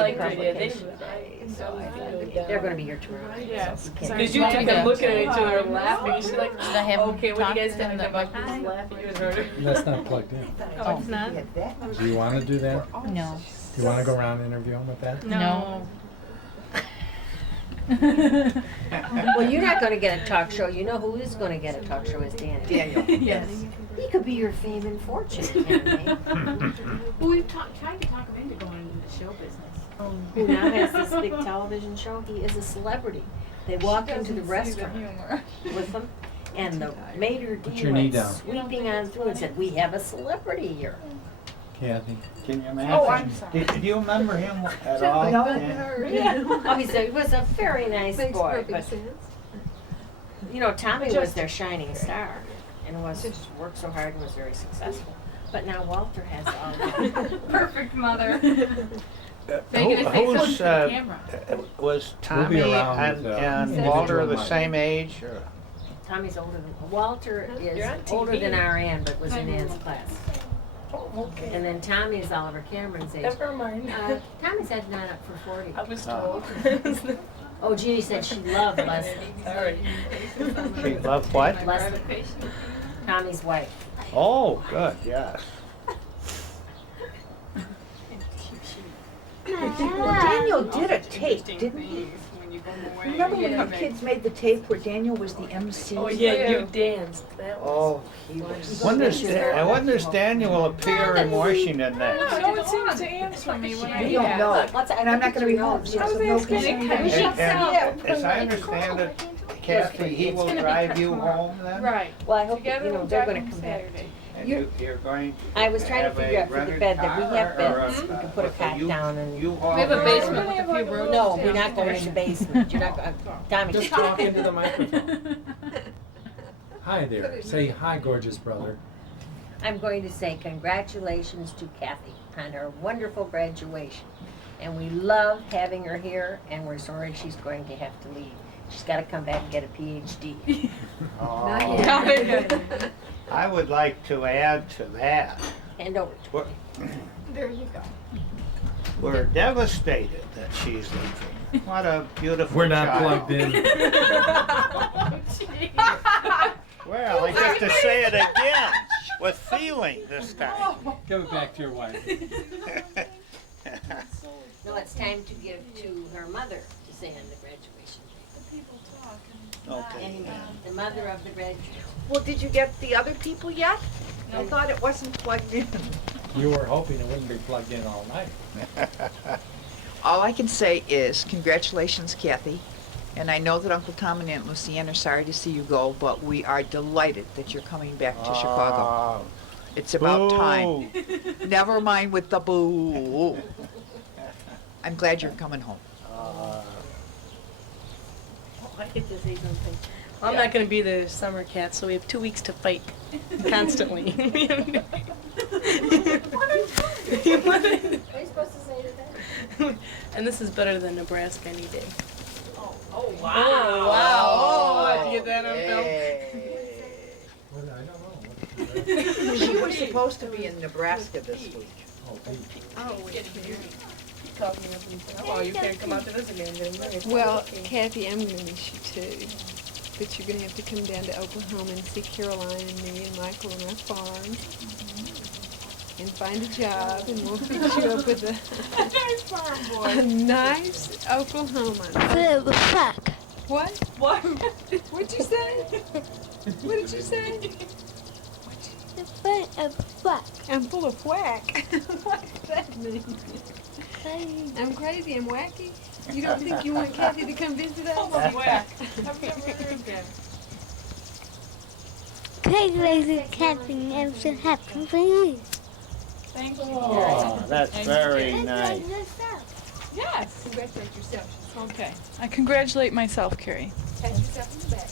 like the idea. They're going to be here tomorrow. Yes. So Because you two can look at each other laughing. She's like, Should I have okay, what do you guys talk to think them about this laughing at her? That's not plugged in. Oh, it's not? Do you want to do that? No. Do you want to go around and interview them with that? No. Well, you're not going to get a talk show. You know who is going to get a talk show is Daniel. Yes. He could be your fame and fortune, can't he? Well, we've tried to talk him into going into the show business. Who now has this big television show. He is a celebrity. They walk into the restaurant with them, and the maitre Put d' your knee went down. sweeping on through and said, "We have a celebrity here." Kathy? Can you imagine? Oh, I'm sorry. Do you remember him at all? No. Yeah. Oh, he was a very nice boy, but you know, Tommy was their shining star, and was just worked so hard and was very successful. But now Walter has all that. Perfect mother. Who's, was We'll be Tommy around and, with, and Walter the individual same age? Or? Tommy's older than Walter You're on is TV. older than our Ann, but was in Ann's class. Oh, okay. And then Tommy's Oliver Cameron's age. Never mind. Tommy's had not up for 40. I was told. Oh, Jeannie said she loved Leslie. Sorry. She loved what? Leslie, Tommy's wife. Oh, good, yes. Well, Daniel did a tape, didn't he? Remember when our kids made the tape where Daniel was the MC? Oh, yeah, you danced. That was. Oh, He was. when does Daniel appear in Washington next? No, it seems to answer me when I We don't know, and I'm not gonna be home, so I was no asking concern. Nick, We should And sell. as I understand it, Kathy, he will drive you home then? Right. Well, I hope, Together you know, we'll they're drive gonna home come back. Saturday. And You're- you're going I was trying to have figure a out for the rented bed that we car have or beds. a- We can put a with a cot down and. U-Haul We have a or- basement with a few rooms. No, we're not going in the basement. You're not going, Tommy. Just talk into the microphone. Hi there. Say hi, gorgeous brother. I'm going to say congratulations to Kathy on her wonderful graduation. And we love having her here, and we're sorry she's going to have to leave. She's got to come back and get a PhD. Oh, I would like to add to that. Hand over to her. There you go. We're devastated that she's leaving. What a beautiful We're not child. plugged in. Well, I get to say it again with feeling this time. Give it back to your wife. No, it's time to give to her mother to say on the graduation. Okay. Anyway, the mother of the graduate. Well, did you get the other people yet? I thought it wasn't plugged in. You were hoping it wouldn't be plugged in all night. All I can say is congratulations, Kathy. And I know that Uncle Tom and Aunt Lucienne are sorry to see you go, but we are delighted that you're coming back to Chicago. It's about time. Never mind with the boo. I'm glad you're coming home. Oh, I get to say something. I'm not going to be the summer cat, so we have 2 weeks to fight constantly. What are you supposed to say to that? And this is better than Nebraska any day. Oh, wow. Oh, wow. Oh, did you get that on film? Well, I don't know. She was supposed to be in Nebraska this week. Oh, Pete. Oh, talking up and saying, oh, you can't come out to this again. Well, Kathy, I'm going to miss you too. But you're going to have to come down to Oklahoma and see Caroline and me and Michael on our farm. And find a job, and we'll fix you up with a nice Oklahoma. Fuck. What? What? What'd you say? What did you say? Fuck. I'm full of whack. What does that mean? I'm crazy and wacky. You don't think you want Kathy to come visit us? Whack. Congratulations, Captain. I'm so happy for you. Thank you. Oh, that's very nice. Yes. Congratulate yourself. Okay. I congratulate myself, Carrie. Pat yourself in the back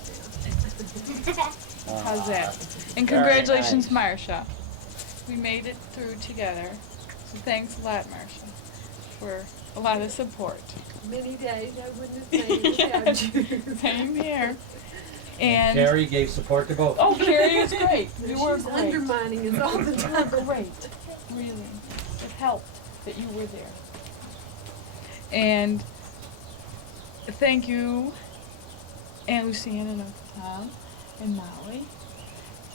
now. How's that? And Very congratulations, nice. Marsha. We made it through together. So thanks a lot, Marsha, for a lot of support. Many days I wouldn't have made it without you. Same here. And And Carrie gave support to both. oh, Carrie is great. You were She's great. undermining us all the time. Great. Really. It helped that you were there. And thank you, Aunt Lucienne and Uncle Tom and Molly,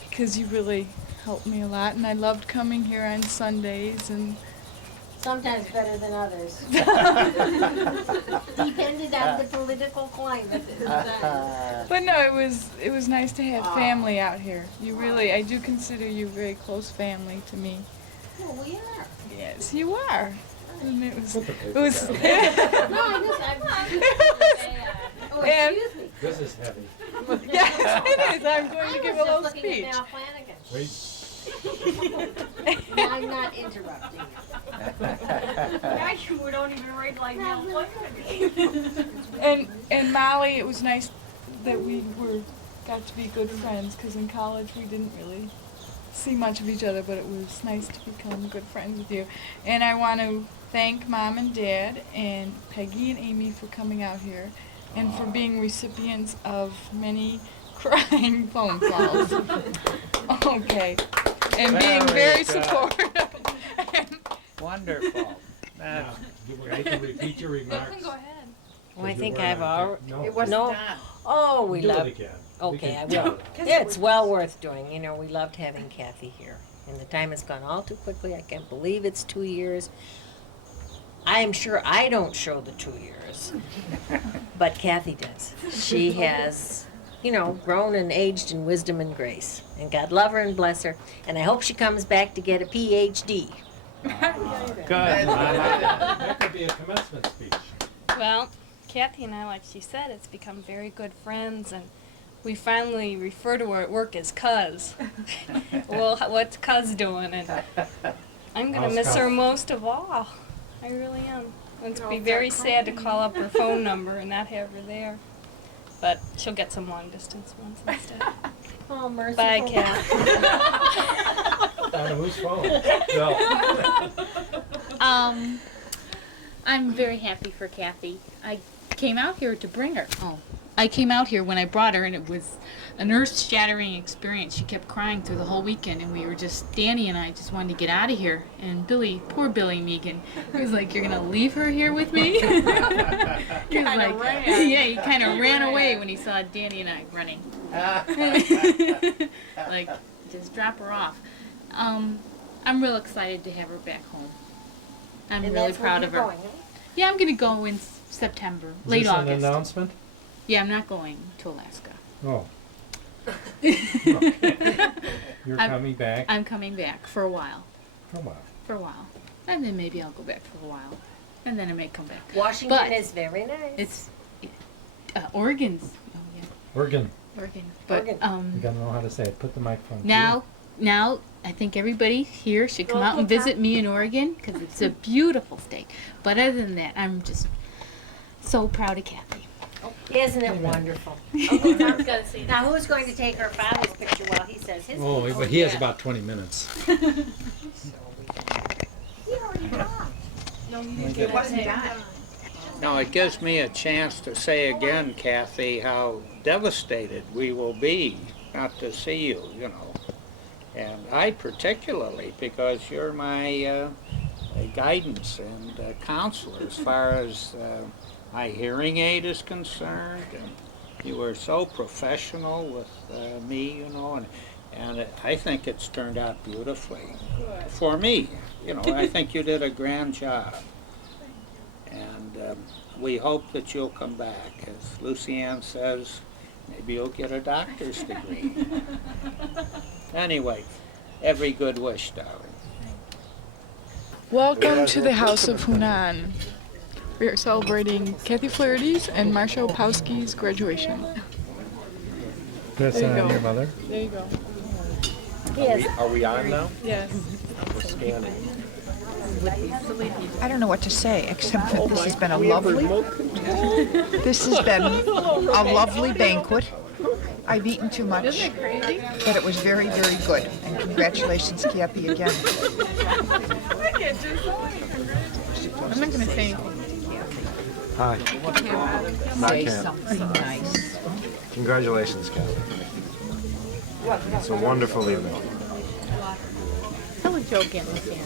because you really helped me a lot, and I loved coming here on Sundays, and Sometimes better than others. Depended on the political climate at the time. but no, it was nice to have family out here. You really, I do consider you very close family to me. Well, we are. Yes, you are. And it was, Put the it paper was. down. No, Oh, And- excuse me. This is heavy. Yes, it is. I'm going to I give a was little just looking speech. at Mal Flanagan. Wait. I'm not interrupting you. You don't even read like Mal Flanagan. And Molly, it was nice that we got to be good friends, because in college we didn't really see much of each other, but it was nice to become good friends with you. And I want to thank Mom and Dad and Peggy and Amy for coming out here and for being recipients of many crying phone calls. Okay. And being Very very good. supportive. Wonderful. Now, you can repeat your remarks. Go ahead. Oh, I Because think we're I've not- already. No. It wasn't No. done. Oh, we Do love. it again. Okay, We I can will. do it. It's well worth doing. You know, we loved having Kathy here. And the time has gone all too quickly. I can't believe it's 2 years. I'm sure I don't show the 2 years, but Kathy does. She has, you know, grown and aged in wisdom and grace. And God love her and bless her. And I hope she comes back to get a PhD. Good. That could be a commencement speech. Well, Kathy and I, like she said, it's become very good friends, and we finally refer to her at work as Cuz. Well, what's Cuz doing? And I'm gonna How's miss her Cuz? most of all. I really am. It's be very sad to call up her phone number and not have her there. But she'll get some long distance ones instead. Oh, merciful. Bye, Kath. On whose phone? Well, I'm very happy for Kathy. I came out here to bring her. I came out here when I brought her, and it was an earth-shattering experience. She kept crying through the whole weekend, and we were just, Danny and I just wanted to get out of here. And Billy, poor Billy Megan, he was like, "You're gonna leave her here with me?" He was like, yeah, he kind of ran away when he saw Danny and I running. Like, just drop her off. I'm real excited to have her back home. I'm And really that's where proud you're of her. going, huh? Yeah, I'm gonna go in September, is late this an August. announcement? Yeah, I'm not going to Alaska. Oh. Okay. You're I'm- coming back I'm coming back for a while. for a while. For a while. And then maybe I'll go back for a while. And then I may come back. Washington But is very nice. It's Oregon's. Oh yeah, Oregon, Oregon. But Oregon. you gotta know how to say it. Put the microphone. to now I think everybody here should come out and visit me in Oregon, because it's a beautiful state. But other than that, I'm just so proud of Kathy. Isn't it wonderful? Uncle Tom's gotta say Now, who's going to take her father's picture while he says his? Oh, piece? but he has about 20 minutes. It wasn't done. Now, it gives me a chance to say again, Kathy, how devastated we will be not to see you, you know. And I particularly, because you're my guidance and counselor as far as my hearing aid is concerned. And you were so professional with me, you know, and I think it's turned out beautifully. For me, you know, I think you did a grand job. And we hope that you'll come back. As Lucienne says, maybe you'll get a doctor's degree. Anyway, every good wish, darling. Welcome to the House of Hunan. We are celebrating Kathy Flaherty's and Marsha Opowski's graduation. That's There you on go. your mother. There you go. Are we on now? Yes. We're scanning. I don't know what to say, except that this has been a lovely, this has been a lovely banquet. I've eaten too much, but it was very, very good. And congratulations, Kathy, again. I'm not gonna say anything. Hi. Say can't. something nice. Congratulations, Kathy. It's a wonderful evening. Tell a joke, Aunt Lucienne.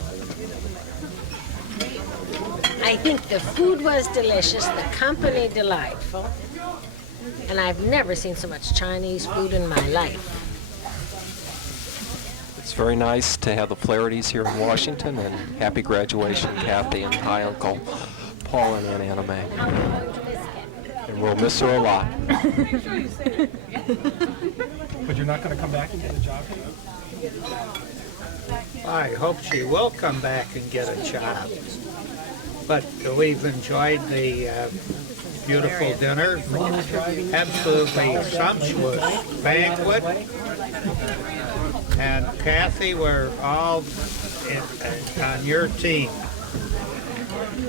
I think the food was delicious, the company delightful, and I've never seen so much Chinese food in my life. It's very nice to have the Flahertys here in Washington, and happy graduation, Kathy, and hi, Uncle Paul and Aunt Anna Mae. And we'll miss her a lot. But you're not going to come back and get a job? I hope she will come back and get a job. But we've enjoyed the beautiful dinner, absolutely sumptuous banquet. And Kathy, we're all on your team.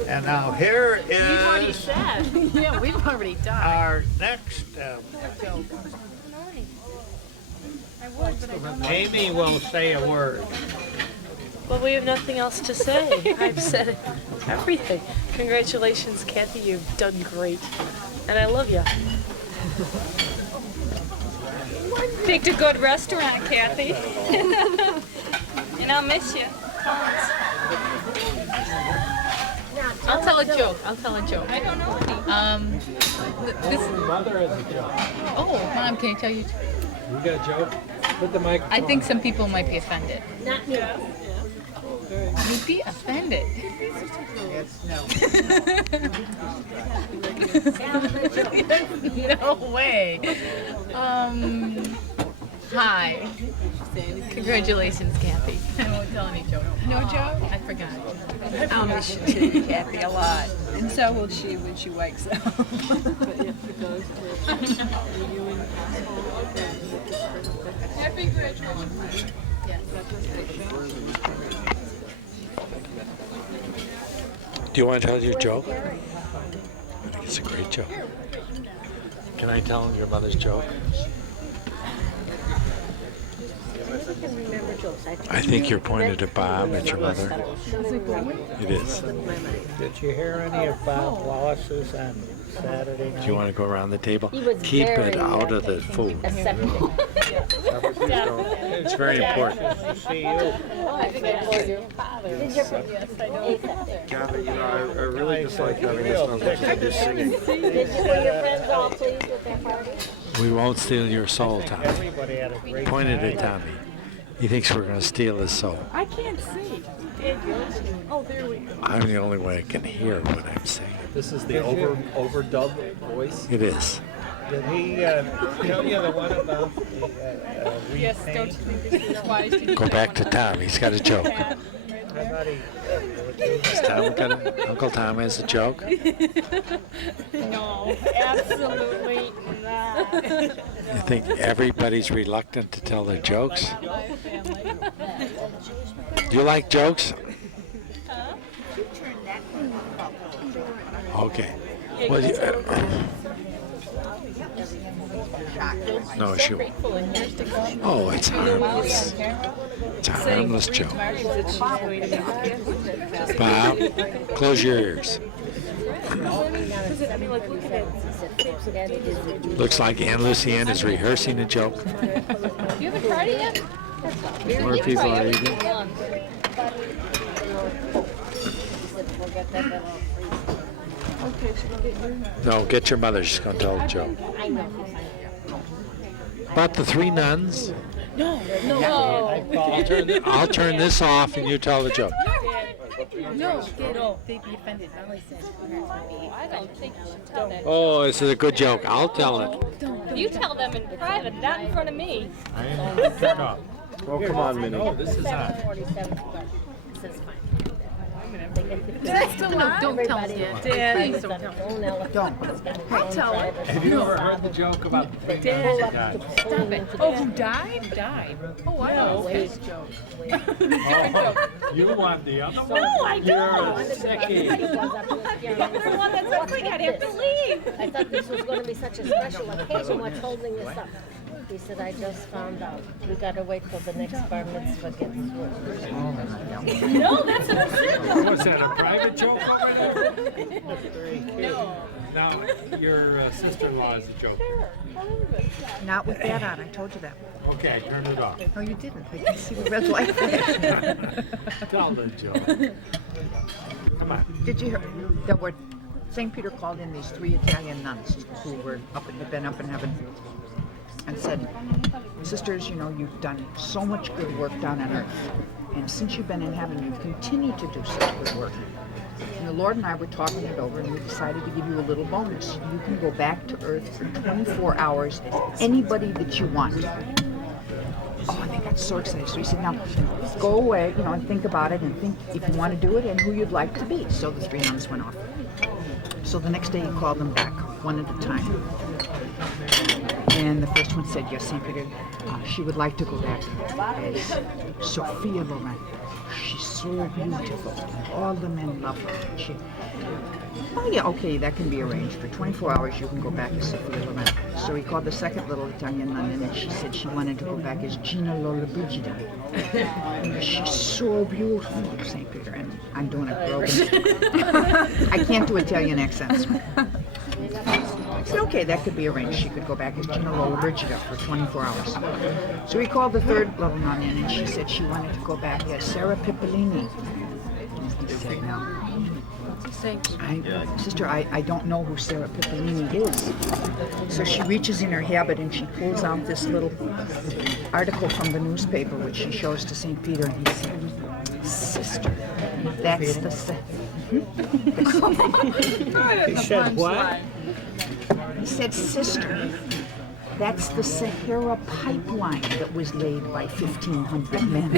And now here is We've already said. Yeah, we've already done. our next. Amy will say a word. Well, we have nothing else to say. I've said everything. Congratulations, Kathy. You've done great. And I love you. Picked a good restaurant, Kathy. And I'll miss you. I'll tell a joke. I'll tell a joke. I don't know any. This. Mother has a joke. Oh, Mom, can I tell you? You got a joke? Put the microphone. I think some people might be offended. Not me. You'd be offended. No way. Hi. Congratulations, Kathy. I won't tell any joke. No joke? I forgot. I'll miss you too, Kathy, a lot. And so will she when she wakes up. Happy graduation. Do you want to tell your joke? I think it's a great joke. Can I tell your mother's joke? I think you're pointed at Bob, at your mother. It is. Did you hear any of Bob Wallace's on Saturday night? Do you want to go around the table? He was Keep very it out of the food. accepting. It's very important. See you. I think I told your father. Did your Kathy, you know, I really dislike having this sound like you're just singing. Were your friends all pleased with their party? We won't steal your soul, Tommy. Everybody had a great Pointed night. at Tommy. He thinks we're going to steal his soul. I can't see. Oh, there we go. I'm the only one that can hear what I'm saying. This is the overdub voice. It is. Did he tell you the one about the Yes, don't you think this is wise to do Go that back one? to Tom. He's got a joke. I thought he Has Tom got a, Uncle Tom has a joke? No, absolutely not. You think everybody's reluctant to tell their jokes? Do you like jokes? Okay. Well, no, she won't. Oh, it's harmless. It's a harmless joke. Bob, close your ears. Looks like Aunt Lucienne is rehearsing a joke. You haven't tried it yet? More people are eating. No, get your mother. She's going to tell a joke. About the three nuns. No. I'll turn this off and you tell the joke. No, they'd be offended. I don't think you should tell that. Oh, this is a good joke. I'll tell it. You tell them in private, not in front of me. Oh, come on, Minnie. Oh, this is on. Don't tell us yet. Dad. Please don't tell us. Don't. I'll tell it. Have you ever heard the joke about the three nuns that died? Stop it. Oh, who died? Died. Oh, I know this joke. Different joke. You want the other one? No, I You're don't. a sickie. That's the one that looks like I'd have to leave. I thought this was going to be such a special occasion. What's holding this up? He said, I just found out. We gotta wait till the next bar mitzvah gets through. No, that's what I said. Was that a private joke over there? No. No, your sister-in-law is a joke. Not with that on, I told you that. Okay, turn it off. No, you didn't. I can see the red light. Tell the joke. Come on. Did you hear? There were, St. Peter called in these 3 Italian nuns who were had been up in heaven and said, sisters, you know, you've done so much good work down on earth. And since you've been in heaven, you've continued to do such good work. And the Lord and I were talking it over, and we decided to give you a little bonus. You can go back to earth for 24 hours, anybody that you want. Oh, they got so excited. So he said, now, go away, you know, and think about it, and think if you want to do it and who you'd like to be. So the 3 nuns went off. So the next day he called them back, one at a time. And the first one said, yes, St. Peter, she would like to go back as Sophia Loren. She's so beautiful. All the men love her. She, oh yeah, okay, that can be arranged. For 24 hours you can go back as Sophia Loren. So he called the second little Italian nun in, and she said she wanted to go back as Gina Lollobrigida. She's so beautiful, St. Peter. And I'm doing a broken. I can't do Italian accents. I said, okay, that could be arranged. She could go back as Gina Lollobrigida for 24 hours. So he called the third little nun in, and she said she wanted to go back as Sarah Pippolini. He said, no. Sister, I don't know who Sarah Pippolini is. So she reaches in her habit and she pulls out this little article from the newspaper, which she shows to St. Peter, and he said, sister, that's the... He said what? He said, sister, that's the Sahara pipeline that was laid by 1,500 men.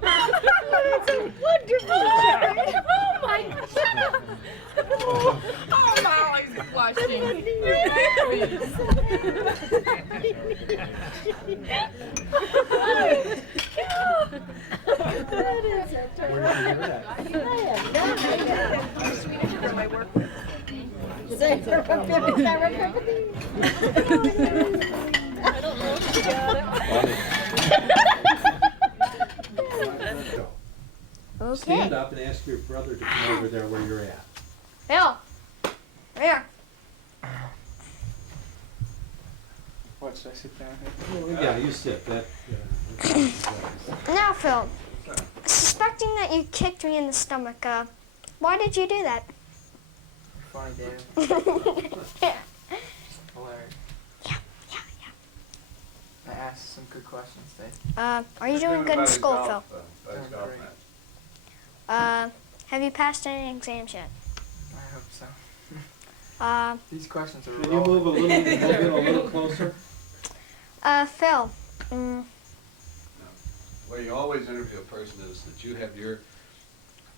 That's a wonderful joke. Oh my God. Oh, Molly's blushing. That is a Sarah Pippolini. I don't know if you got it. Okay. Stand up and ask your brother to come over there where you're at. Bill. Here. What, should I sit down here? Yeah, you sit. Now, Phil. Suspecting that you kicked me in the stomach, why did you do that? Funny, Dave. Yeah. Hilarious. Yeah. I asked some good questions, Dave. Are you doing good in school, Phil? Doing great. Have you passed any exams yet? I hope so. Uh, These questions are Can you move a little closer? Phil. The way you always interview a person is that you have your,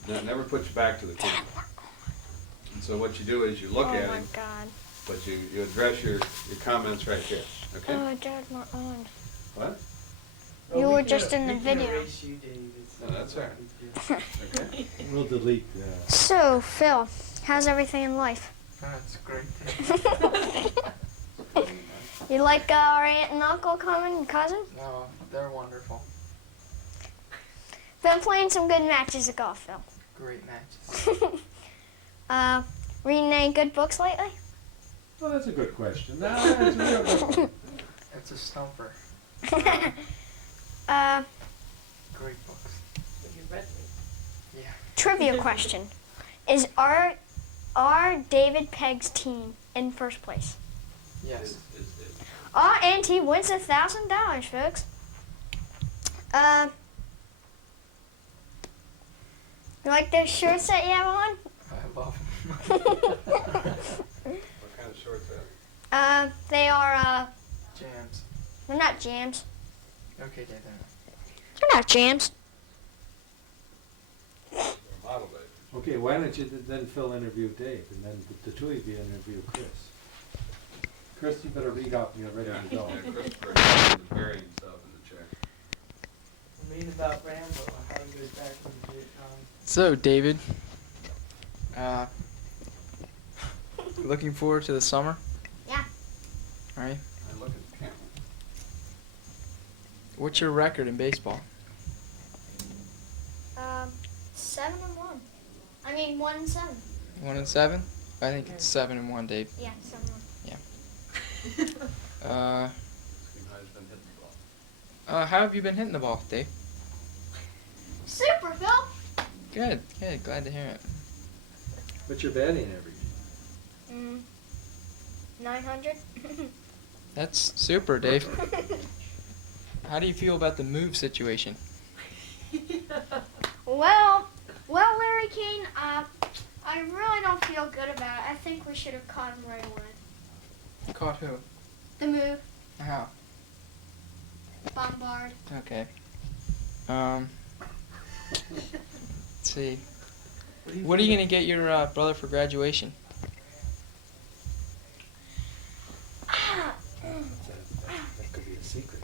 that never puts you back to the camera. And so what you do is you look at Oh my him, God. but you address your comments right there, okay? Oh, Dad, we're on. What? You were just in the video. No, that's all right. Okay. We'll delete that. So, Phil, how's everything in life? That's great, Dave. You like our aunt and uncle coming and cousin? No, they're wonderful. Been playing some good matches of golf, Phil. Great matches. Reading any good books lately? Well, that's a good question. No, that's a real good one. It's a stumper. Great books. Yeah. Trivia question. Is our David Pegg's team in first place? Yes. And he wins $1,000, folks. You like those shirts that you have on? I love What kind of shorts are they? They are, jams. they're not jams. Okay, Dave, they're not. They're not jams. Model baby. Okay, why don't you then Phil interview Dave, and then the two of you interview Chris. Chris, you better read up and get ready to go. Yeah, Christopher is burying himself in the chair. read about Rambo, how he goes back into Vietnam. So, David, looking forward to the summer? Yeah. All right. I look at the camera. What's your record in baseball? 7-1. I mean 1-7. 1-7? I think it's 7-1, Dave. Yeah, 7-1. Yeah. How have you been hitting the ball, Dave? Super, Phil. Good, good. Glad to hear it. What's your batting average? 900. That's super, Dave. How do you feel about the move situation? Well, Larry Kane, I really don't feel good about it. I think we should have caught him right away. Caught who? The move, How? Bombard. Okay. Let's see. What are you gonna get your brother for graduation? That could be a secret.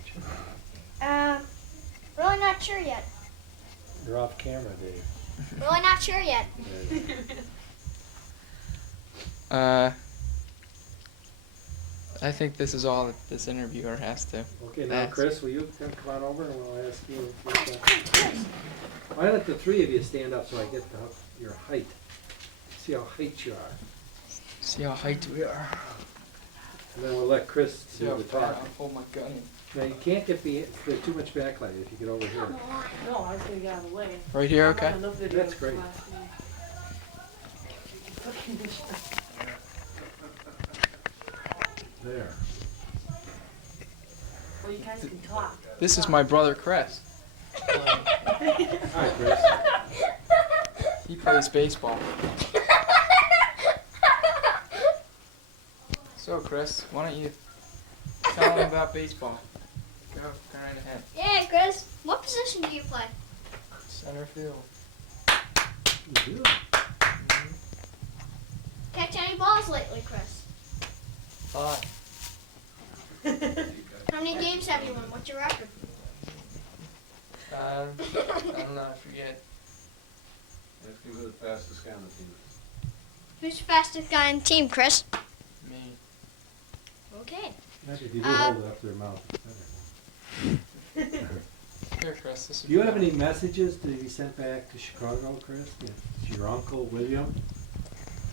Really not sure yet. You're off camera, Dave. Really not sure yet. I think this is all that this interviewer has to. Okay, now ask. Chris, will you come on over and we'll ask you. Why don't the three of you stand up so I get your height? See how height you are. See how hyped we are. And then we'll let Chris do the talk. I'll hold my gun in. Now you can't get there's too much backlight if you get over here. No, I was gonna get out of the way. Right here, okay? That's great. There. Well, you guys can talk. This is my brother Chris. Hi, Chris. He plays baseball. So, Chris, why don't you tell him about baseball? Go right ahead. Yeah, Chris. What position do you play? Center field. You do. Catch any balls lately, Chris? 5. How many games have you won? What's your record? I don't know, I forget. Let's give it the fastest guy on the team. Who's the fastest guy on the team, Chris? Me. Okay. If you do hold it up to their mouth, it's better. Here, Chris. This Do you have any messages to be sent back to Chicago, Chris? To your uncle William?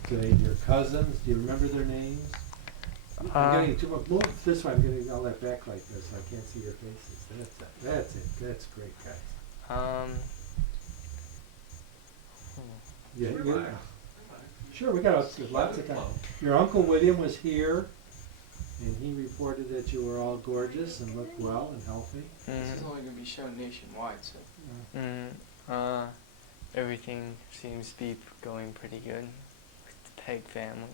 To your cousins? Do you remember their names? I'm getting too much. Move this way. I'm getting all that backlight there, so I can't see your faces. That's it. That's great, guys. Yeah. Sure, we got lots of time. Your uncle William was here, and he reported that you were all gorgeous and looked well and healthy. This is only going to be shown nationwide, so. Everything seems to be going pretty good with the Peg family.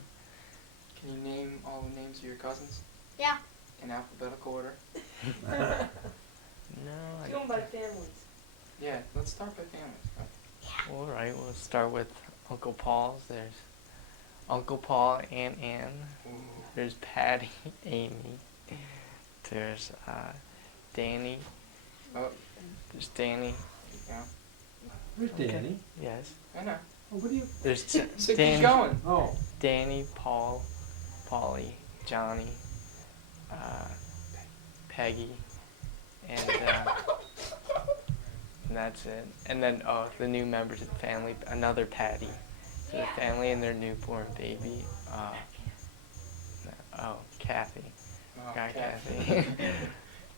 Can you name all the names of your cousins? Yeah. In alphabetical order? No, Do them by families. Yeah, let's start by families. All right, we'll start with Uncle Paul's. There's Uncle Paul, Aunt Ann. There's Patty, Amy. There's Danny. Oh. There's Danny. Yeah. Where's Danny? Yes. I know. Oh, what do you? There's So Danny. keep going. Oh. Danny, Paul, Polly, Johnny, Peggy, and that's it. And then the new members of the family, another Patty to the family and their newborn baby. Kathy. Oh, Got Kathy. Kathy.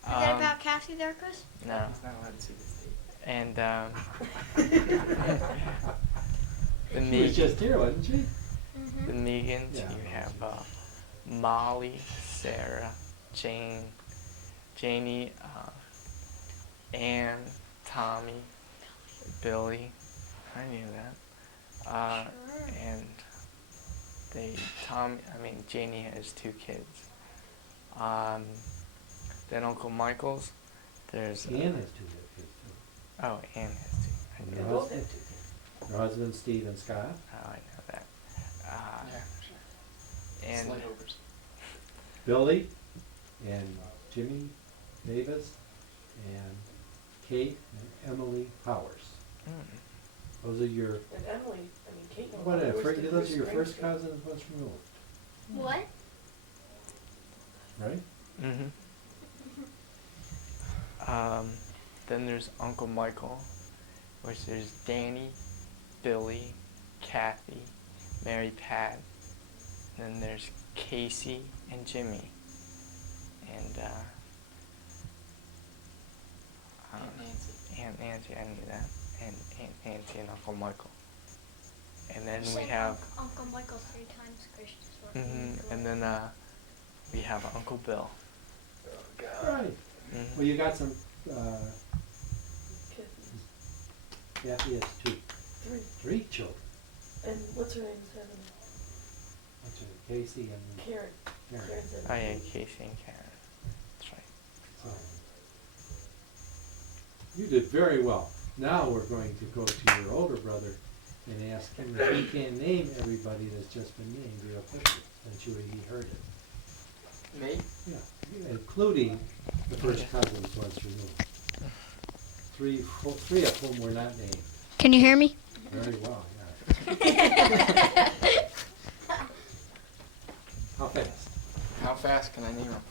Forget about Cassie there, Chris? No. He's not allowed to see this tape. And the She was just here, wasn't she? The Megans, Yeah. you have Molly, Sarah, Jane, Janie, Ann, Tommy, Billy. I knew that. And Janie has 2 kids. Then Uncle Michael's, there's Ann has 2 kids too. Oh, Ann has 2. I And knew her that. husband, her husband Steve and Scott. Oh, I know that. Yeah. And Slight overs. Billy and Jimmy Davis and Kate and Emily Powers. Those are your, And Emily, Kate. those are your first cousins once removed, What? right? Mm-hmm. Then there's Uncle Michael, which there's Danny, Billy, Kathy, Mary Pat. Then there's Casey and Jimmy. And Aunt Nancy, I knew that. And Aunt Nancy and Uncle Michael. And then we have Uncle Michael 3 times, Christmas. and then we have Uncle Bill. Right. Mhm. Well, you got some, Kathy has 2. 3 children. And what's her name? What's her name? Casey and Karen. Karen. Oh yeah, Casey and Karen. That's right. So, you did very well. Now we're going to go to your older brother and ask him if he can name everybody that's just been named real quickly, since he heard it. Me? Yeah, including the first cousins once removed. 3 of whom were not named. Can you hear me? Very well, yeah. How fast? How fast can I name them?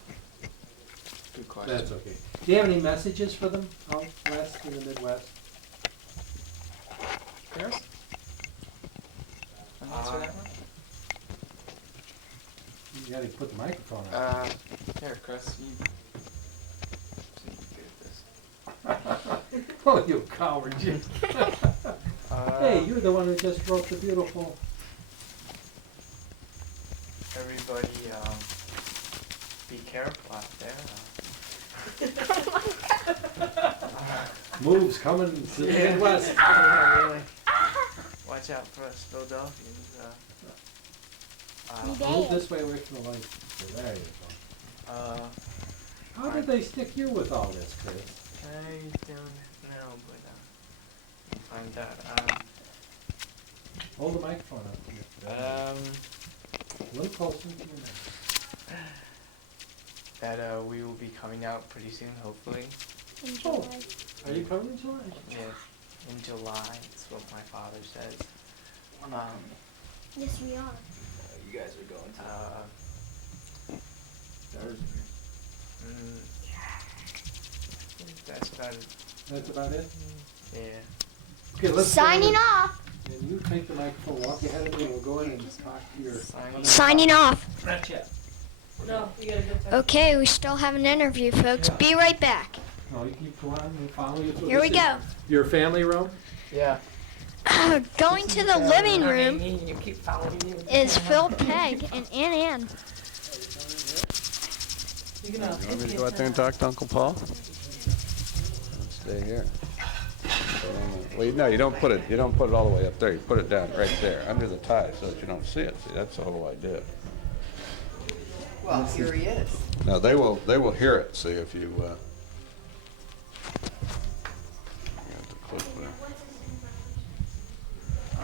Good question. That's okay. Do you have any messages for them out west in the Midwest? Chris? Can I answer that one? You gotta put the microphone on. Here, Chris. You seem good at this. Oh, you coward, you. Hey, you're the one who just wrote the beautiful. Everybody, be careful out there. Moves coming to the Midwest. Yeah, really. Watch out for us Philadelphians. Move this way away from the light. There you go. How did they stick you with all this, Chris? I don't know, but we'll find out. Hold the microphone up. A little closer to your mouth. That we will be coming out pretty soon, hopefully. In July. Are you coming in July? Yes, in July. That's what my father says. Yes, we are. You guys are going to. I think that's about it. That's about it? Yeah. Okay, let's Signing off. And you take the microphone, walk ahead of me, and we'll go in and talk to your... Signing off. Not yet. No, you gotta go talk. Okay, we still have an interview, folks. Be right back. No, you keep going and follow you. Here we go. Your family room? Yeah. Going to the living room You keep following me. is Phil Pegg and Ann. You want me to go out there and talk to Uncle Paul? Stay here. Well, no, you don't put it all the way up there. You put it down right there under the tie so that you don't see it. See, that's the whole idea. Well, here he is. No, they will hear it. See if you. You have to click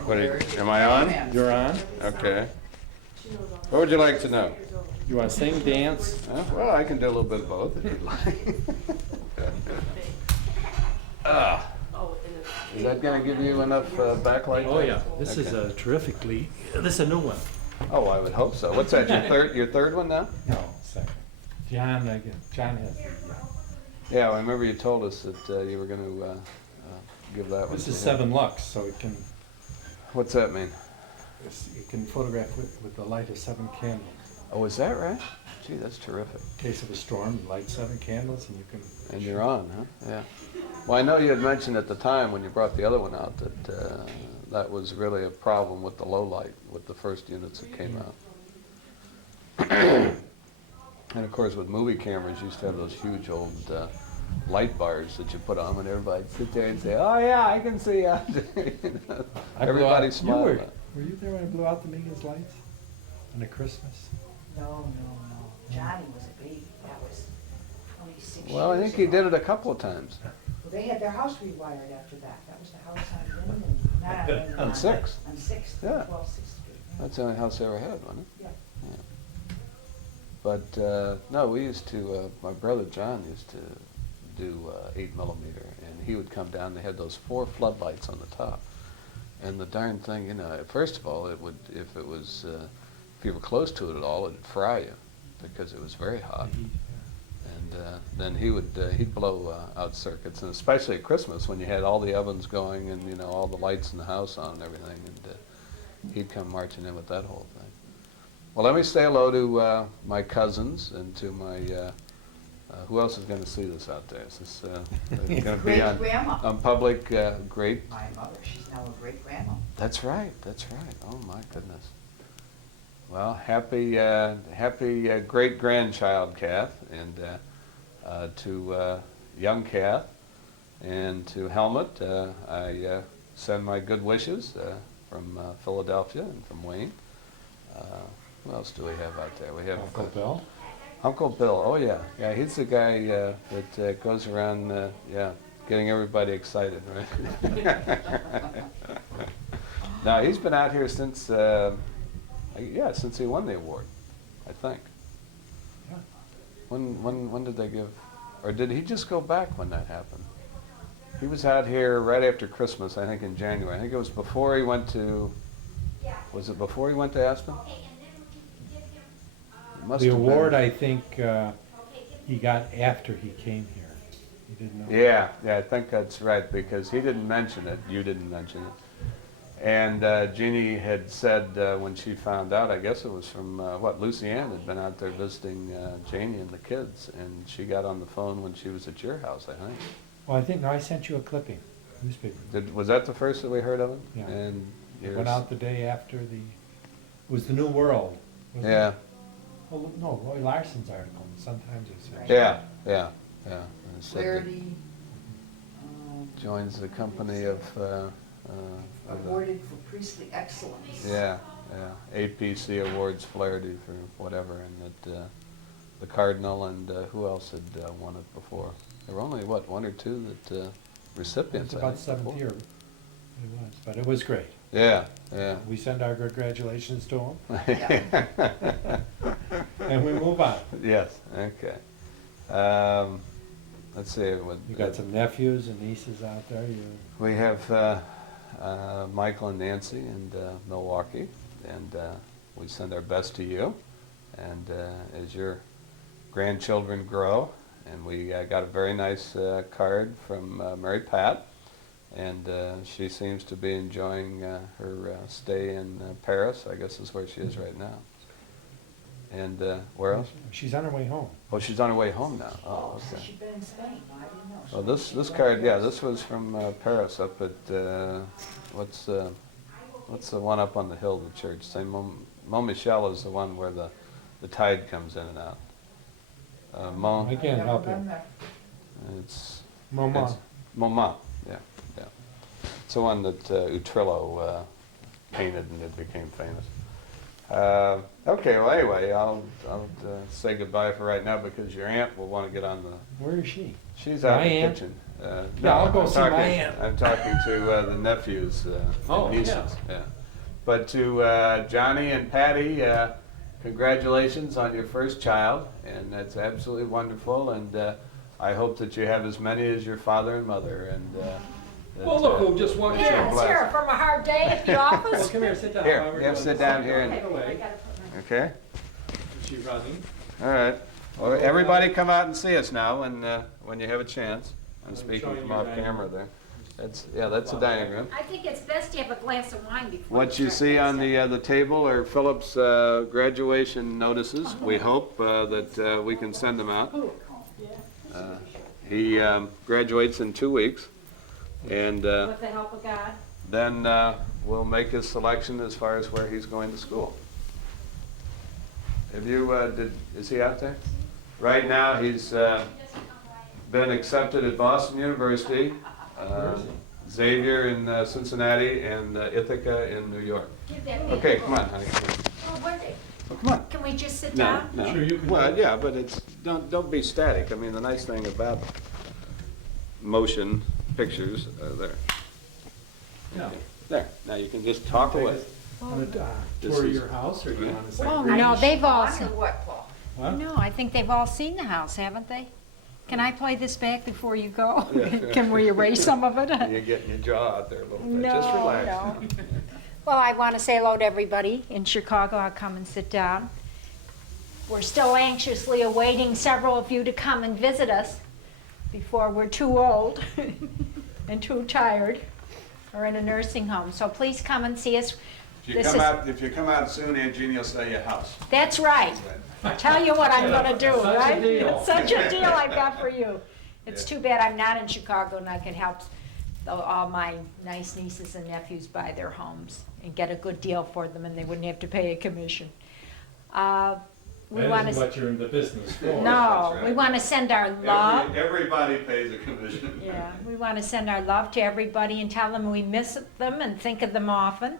there. Am I on? You're on. Okay. What would you like to know? You want to sing, dance? Well, I can do a little bit of both if you'd like. Is that going to give you enough backlight? Oh yeah, this is a terrifically. This is a new one. Oh, I would hope so. What's that? Your third one now? No, second. John has the. Yeah, I remember you told us that you were going to give that one. This to is him. 7 lux, so it can. What's that mean? It can photograph with the light of 7 candles. Oh, is that right? Gee, that's terrific. In case of a storm, light 7 candles, and you can. And you're on, huh? Yeah. Well, I know you had mentioned at the time when you brought the other one out that that was really a problem with the low light with the first units that came out. And of course, with movie cameras, you used to have those huge old light bars that you put on when everybody sit there and say, "Oh yeah, I can see out there." Everybody smiled. Were you there when I blew out the Megan's lights on a Christmas? No. Johnny was a baby. That was 26 years Well, I think he did it a couple of times. Well, they had their house rewired after that. That was the house on Linden, not on Linden. On 6th. On 6th, Yeah. 12th Street. That's the only house they ever had, wasn't it? Yeah. But no, we used to. My brother John used to do 8mm, and he would come down. They had those 4 floodlights on the top, and the darn thing, you know, first of all, it would, if you were close to it at all, it'd fry you because it was very hot. And then he'd blow out circuits, and especially at Christmas when you had all the ovens going and, you know, all the lights in the house on and everything, and he'd come marching in with that whole thing. Well, let me say hello to my cousins and to my, who else is going to see this out there? Is this going to be on public great? My mother, she's now a great-grandma. That's right, that's right. Oh, my goodness. Well, happy great-grandchild, Kath, and to young Kath, and to Helmut, I send my good wishes from Philadelphia and from Wayne. Who else do we have out there? We have Uncle Bill. Uncle Bill. Oh yeah, yeah. He's the guy that goes around, getting everybody excited, right? Now he's been out here since, since he won the award, I think. Yeah. When did they give, or did he just go back when that happened? He was out here right after Christmas, I think in January. I think it was before he went to, was it before he went to Aspen? The award, I think, he got after he came here. He didn't know. Yeah, I think that's right, because he didn't mention it, you didn't mention it. And Jeannie had said when she found out, I guess it was from, Lucianne had been out there visiting Janie and the kids, and she got on the phone when she was at your house, I think. Well, I sent you a clipping, newspaper. Was that the first that we heard of it? Yeah. And it went out the day after it was the New World. Wasn't Yeah. It? Well, no, Roy Larson's article. Sometimes it's. Yeah. Clarity. Joins the company of. Awarded for priestly excellence. Yeah. APC awards Flaherty for whatever, and that the Cardinal and who else had won it before? There were only 1 or 2 that recipients. It was about 70 or it was, but it was great. Yeah. We send our congratulations to him. And we move on. Yes. Okay. Let's see. You got some nephews and nieces out there. We have Michael and Nancy in Milwaukee, and we send our best to you. And as your grandchildren grow, and we got a very nice card from Mary Pat, and she seems to be enjoying her stay in Paris, I guess is where she is right now. And where else? She's on her way home. Oh, she's on her way home now. Oh, So okay. she's been in Spain. I didn't know. Oh, this card, this was from Paris, up at what's the one up on the hill, the church? Saint Mont Michel is the one where the tide comes in and out. I can't help you. It's Moma. Moma. Yeah. It's the one that Utrillo painted and it became famous. Okay, well anyway, I'll say goodbye for right now because your aunt will want to get on the... Where is she? She's out in the aunt? kitchen. I'll go see my aunt. I'm talking to the nephews and nieces. Yeah. But to Johnny and Patty, congratulations on your first child, and that's absolutely wonderful, and I hope that you have as many as your father and mother, and well, look who just walked in. It's here from a hard day at the office. Well, come here, sit down. Here, you have to sit down here. And, okay. Is she running? All right. Well, everybody come out and see us now when you have a chance. I'm speaking from off camera there. That's the dining room. I think it's best to have a glass of wine before. What you see on the table are Philip's graduation notices. We hope that we can send them out. He graduates in 2 weeks. And With the help of God. then we'll make his selection as far as where he's going to school. Have you, is he out there? Right now he's been accepted at Boston University, Xavier in Cincinnati, and Ithaca in New York. Okay, come on, honey. Come on. Can we just sit No, down? no. Sure, you can. Well, yeah, but don't be static. I mean, the nice thing about motion pictures there. Yeah. There. Now you can just talk away. Want to This tour is- your house, or do you want to say? Oh, no, they've all On or seen. what, Paul? What? No, I think they've all seen the house, haven't they? Can I play this back before you go? Yeah. Can we erase some of it? You're getting your jaw out there a little bit. No, Just relax. no. Well, I want to say hello to everybody in Chicago. I'll come and sit down. We're still anxiously awaiting several of you to come and visit us before we're too old and too tired or in a nursing home. So please come and see us. If you come out soon, Aunt Jeannie will sell you a house. That's right. Tell you what I'm going to do, Such a right? deal. Such a deal I've got for you. It's too bad I'm not in Chicago and I could help all my nice nieces and nephews buy their homes and get a good deal for them, and they wouldn't have to pay a commission. We That want isn't what you're in the business for. No, we want to send our love. Everybody pays a commission. Yeah, we want to send our love to everybody and tell them we miss them and think of them often.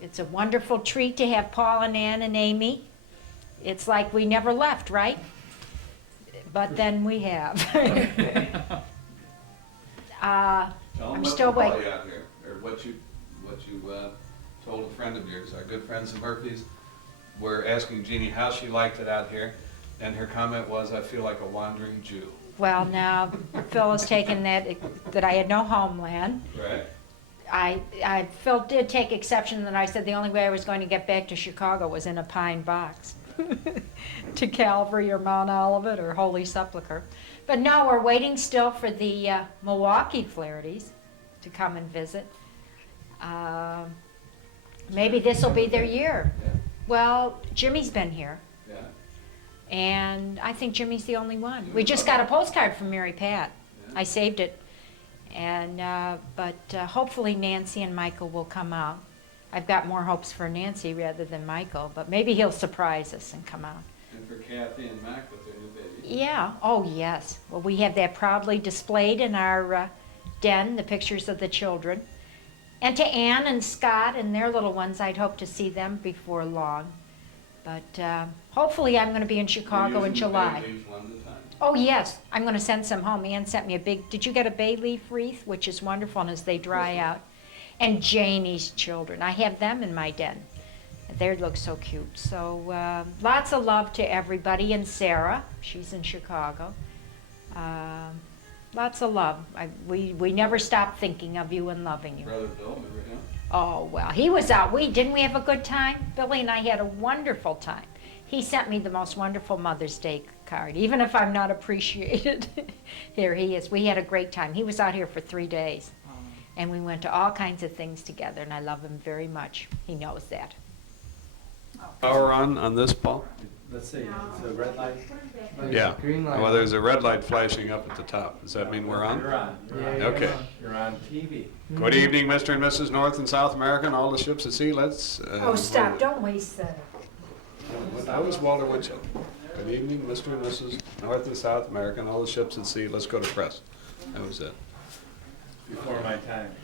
It's a wonderful treat to have Paul and Ann and Amy. It's like we never left, right? But then we have. Tell them I'm what still brought waiting. you out here, or what you told a friend of yours, our good friends the Murphys. Were asking Jeannie how she liked it out here, and her comment was, "I feel like a wandering Jew." Well, now Phil has taken that I had no homeland. Right. Phil did take exception that I said the only way I was going to get back to Chicago was in a pine box to Calvary or Mount Olivet or Holy Sepulchre. But no, we're waiting still for the Milwaukee Flahertys to come and visit. Maybe this will be their year. Yeah. Well, Jimmy's been here, Yeah. and I think Jimmy's the only one. We just got a postcard from Mary Pat. I saved it. And but hopefully Nancy and Michael will come out. I've got more hopes for Nancy rather than Michael, but maybe he'll surprise us and come out. And for Kathy and Mac with their new baby. Yeah, oh yes. Well, we have that proudly displayed in our den, the pictures of the children. And to Ann and Scott and their little ones, I'd hope to see them before long. But hopefully I'm going to be in Chicago in July. Oh yes, I'm going to send some home. Ann sent me a big, did you get a bay leaf wreath? Which is wonderful, and as they dry out. And Janie's children, I have them in my den. They look so cute. So lots of love to everybody. And Sarah, she's in Chicago. Lots of love. We never stop thinking of you and loving you. Brother Bill, remember him? Oh, well, he was out. Didn't we have a good time? Billy and I had a wonderful time. He sent me the most wonderful Mother's Day card, even if I'm not appreciated. Here he is. We had a great time. He was out here for 3 days, and we went to all kinds of things together, and I love him very much. He knows that. Power on this, Paul? Let's see, it's a red light. Yeah. Green light. Well, there's a red light flashing up at the top. Does that mean we're on? You're on. Okay. You're on TV. Good evening, Mr. and Mrs. North and South America and all the ships at sea. Let's... Oh, stop. Don't waste that. That was Walter Winchell. Good evening, Mr. and Mrs. North and South America and all the ships at sea. Let's go to press. That was it. Before my time.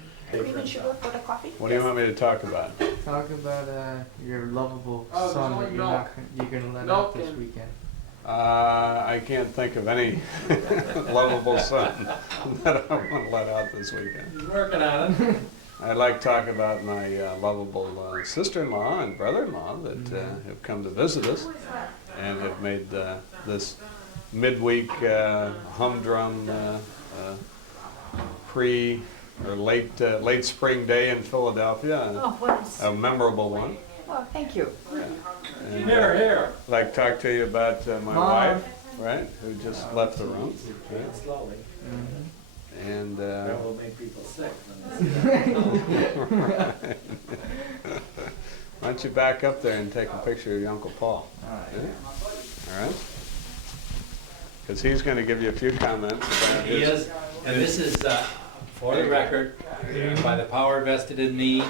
What do you want me to talk about? Talk about your lovable Oh, son that you're gonna let out this weekend. I can't think of any lovable son that I want to let out this weekend. He's working on it. I'd like to talk about my lovable sister-in-law and brother-in-law that have come to visit us and have made this midweek humdrum late spring day in Philadelphia, a memorable one. Oh, thank you. And, Here. I'd like to talk to you about my Mom. wife, right, who just left the room. Right? Slowly. And That will make people sick. why don't you back up there and take a picture of your Uncle Paul? All right. Yeah? All right? Because he's going to give you a few comments about He his... is, and this is, for the record, by the power vested in me,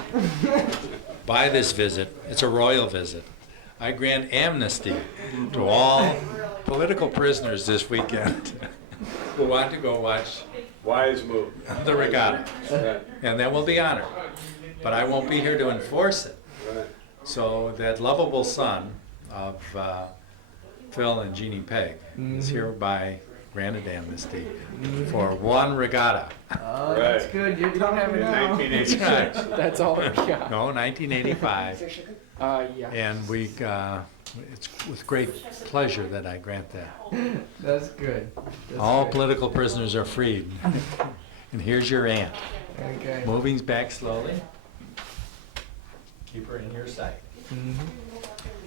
by this visit, it's a royal visit. I grant amnesty to all political prisoners this weekend who want to go watch Wise move. the regatta. Right. And that will be honored. But I won't be here to enforce it. Right. So that lovable son of Phil and Jeannie Pegg is hereby granted amnesty for one regatta. Oh, that's good. You're talking now. 1985. That's all we got. No, 1985. Yeah. And we It's with great pleasure that I grant that. That's good. That's All good. political prisoners are freed. And here's your aunt. Okay. Moving back slowly. Keep her in your sight.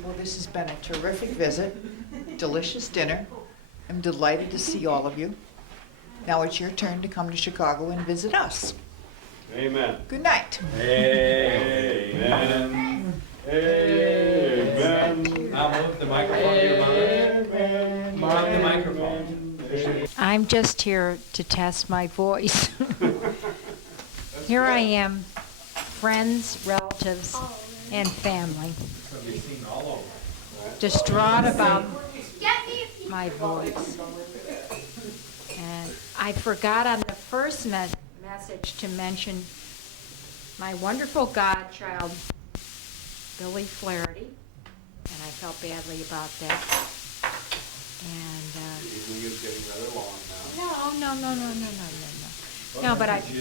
Well, this has been a terrific visit, delicious dinner. I'm delighted to see all of you. Now it's your turn to come to Chicago and visit us. Amen. Good night. Amen. Amen. I'll move the microphone to your mother. Move the microphone. I'm just here to test my voice. Here I am, friends, relatives, and family, distraught about my voice. And I forgot on the first message to mention my wonderful godchild, Billy Flaherty, and I felt badly about that. And The evening is getting rather long now. No, but Do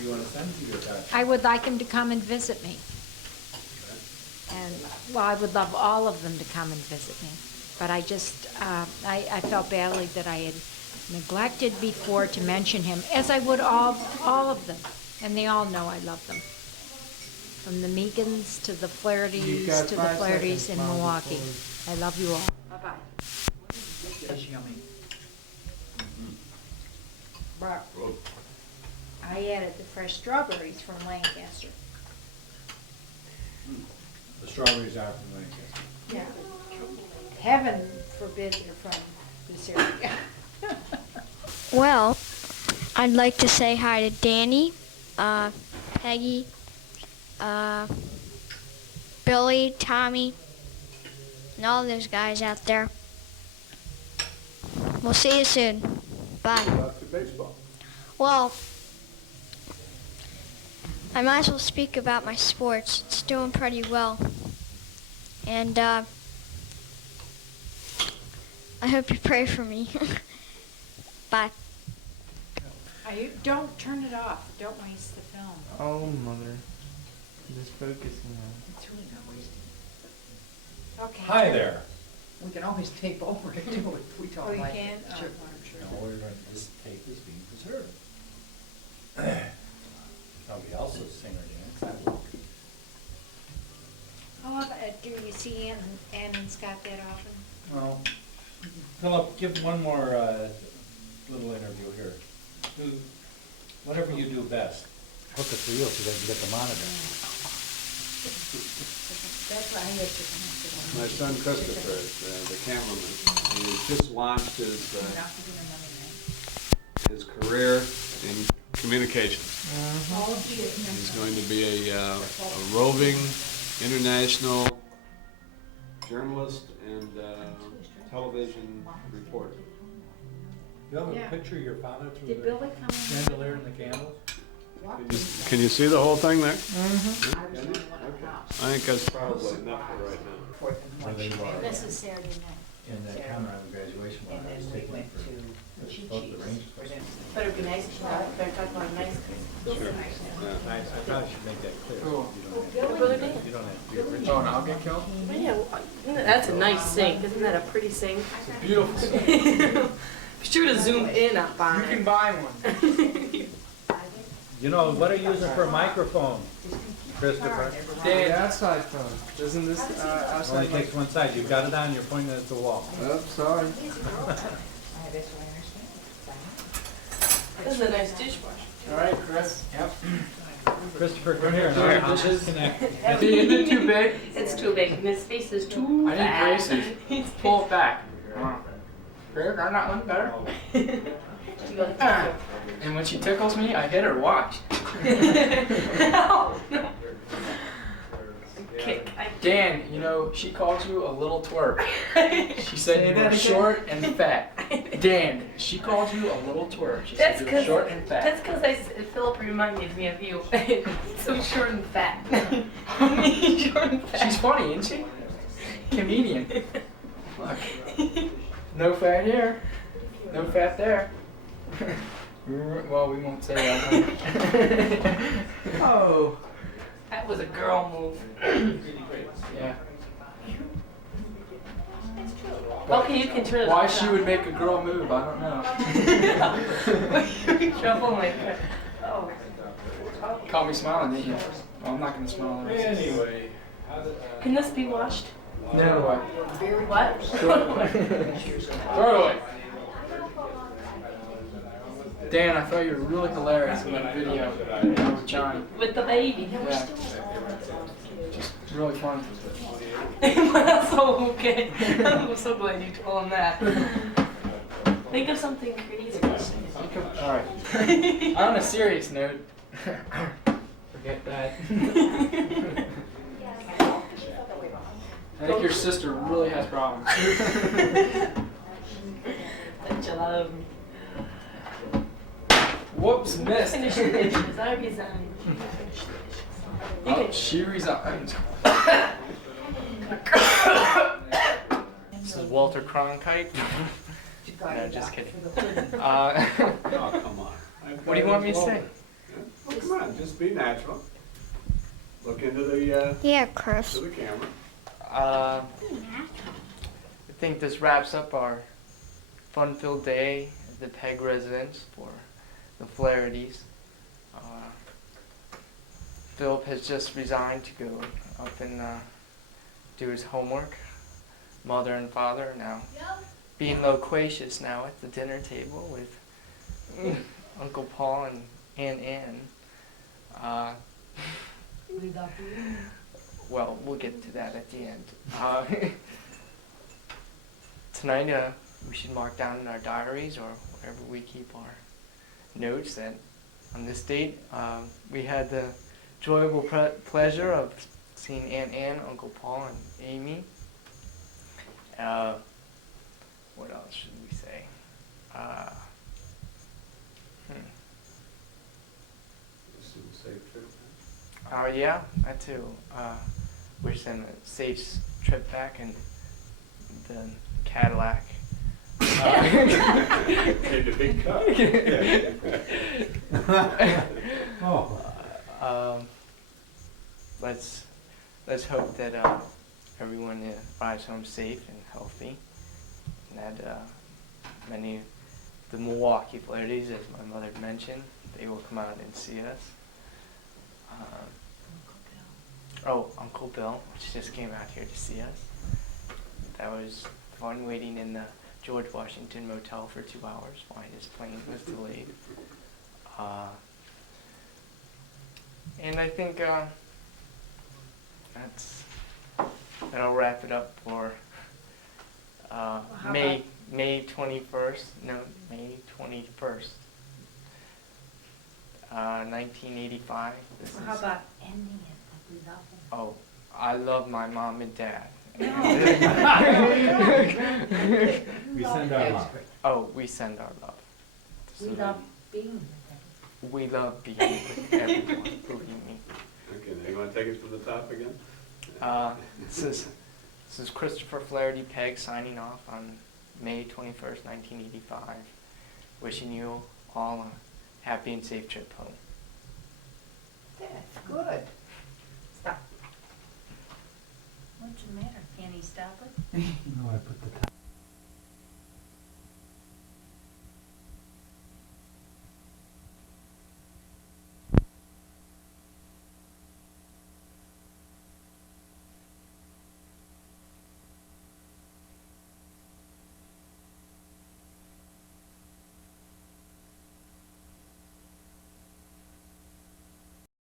you want to send to your godchild? I would like him to come and visit me. And, well, I would love all of them to come and visit me. But I just, I felt badly that I had neglected before to mention him, as I would all of them. And they all know I love them. From the Megans to the Flahertys to the Flahertys in Milwaukee. I love you all. Bye-bye. That's yummy. But I added the fresh strawberries from Lancaster. The strawberries are from Lancaster. Yeah. Heaven forbid they're from this area. Well, I'd like to say hi to Danny, Peggy, Billy, Tommy, and all those guys out there. We'll see you soon. Bye. Talk to baseball. Well, I might as well speak about my sports. It's doing pretty well. And I hope you pray for me. Bye. Don't turn it off. Don't waste the film. Oh, mother. Just focusing on. It's really not wasting. Okay. Hi there. We can always tape over it too if we don't Oh, you like can? it. Oh, Sure. No, this tape is being preserved. Nobody else's singer dance. Do you see Ann and Scott that often? Well, Philip, give one more little interview here. Do whatever you do best. Hook it to you so they can get the monitor. That's why I had to. My son Christopher, the cameraman, he just launched his career in communications. He's going to be a roving international journalist and television reporter. You have a Yeah. picture of your father through Did the Billy come in? chandelier and the candles? Can you see the whole thing there? Mm-hmm. I think that's probably enough for right now. Where they were. This is Saturday night. In that camera on the graduation one, I was taking it for, both the Rangers. But it'd be nice if they're talking about nice things. Sure. I probably should make that clear. Cool. You don't have to be original. Oh, and I'll get killed? Yeah, that's a nice sink. Isn't that a pretty sink? It's a beautiful sink. Be sure to zoom in up on You it. can buy one. You know, what are you using for a microphone, Christopher? The outside phone. Doesn't this Only outside takes one side. You've got it on, you're pointing at the wall. Oh, sorry. This is a nice dishwasher. All right, Chris. Yep. Christopher, come here. Sorry, I'll dishes. disconnect. Isn't it too big? It's too big. His face is too I need fat. braces. Pull it back. Good, I'm not one better. And when she tickles me, I hit her. Watch. No. Kick. Dan, you know, she called you a little twerp. She said you were short and fat. Dan, she called you a little twerp. She That's said you were because short and fat. Philip reminds me of you. So short and fat. Short and fat. She's funny, isn't she? Comedian. Look. No fat here. No fat there. Well, we won't say that. Oh. That was a girl move. Yeah. Okay, you can turn it Why off she now. would make a girl move, I don't know. Troublemaker. Oh. Caught me smiling, didn't you? Well, I'm not gonna smile. Anyway. Can this be washed? No way. What? Throw it away. Throw it away. Dan, I thought you were really hilarious in that video with Johnny. With the baby. Yeah. Just really fun. So okay. I'm so glad you told him that. Think of something crazy. Alright. On a serious note, forget that. I think your sister really has problems. Don't you love me? Whoops, missed. Finish your dishes. I resign. Oh, she resigns. This is Walter Cronkite. No, just kidding. Oh, come on. What do you want me to say? Oh, come on, just be natural. Look into the, Yeah, Chris. to the camera. I think this wraps up our fun-filled day at the Peg residence for the Flahertys. Philip has just resigned to go up and do his homework. Mother and father now being loquacious now at the dinner table with Uncle Paul and Aunt Ann. Well, we'll get to that at the end. Tonight, we should mark down in our diaries or wherever we keep our notes that on this date, we had the enjoyable pleasure of seeing Aunt Ann, Uncle Paul, and Amy. What else should we say? Yeah, that too. Wish them a safe trip back in the Cadillac. In the big cup. Let's hope that everyone arrives home safe and healthy, and that many of the Milwaukee Flahertys, as my mother mentioned, they will come out and see us. Uncle Bill, which just came out here to see us. That was fun waiting in the George Washington Motel for 2 hours while his plane was delayed. And I think that'll wrap it up for May 21st. No, May 21st, 1985. How about ending it like we love them? Oh, I love my mom and dad. We send our love. Oh, we send our love. We love being with them. We love being with everyone, believe me. Okay, now you want to take it from the top again? This is Christopher Flaherty Peg signing off on May 21st, 1985. Wishing you all a happy and safe trip home. That's good. Stop. What's the matter? Can he stop it? No, I put the top.